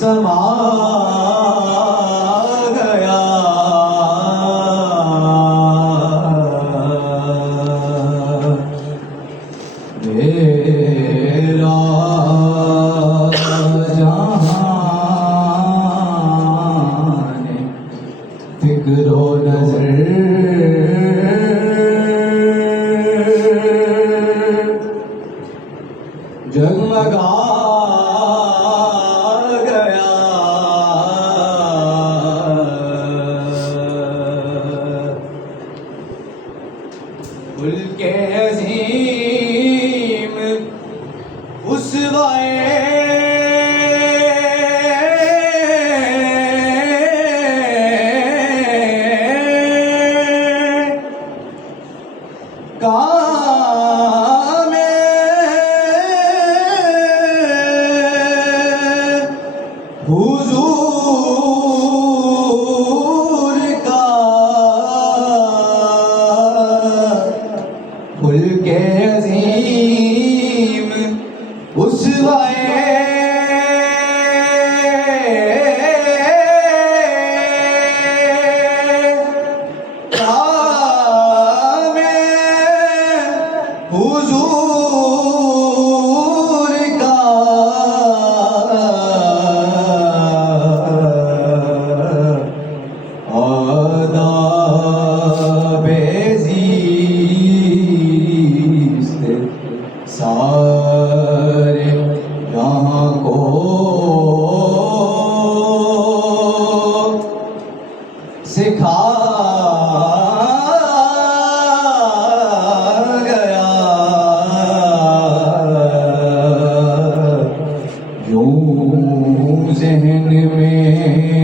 समा गया। मेरा जहान फिक्रो नजर जगमगा गया। मुल्के अज़ीम उसवाए काम हुजूर का मुल्के अज़ीम उसवाए काम हुजूर का आदाब-ए-ज़ीस्त सारे यहाँ को सिखा गया। यूं ज़हन में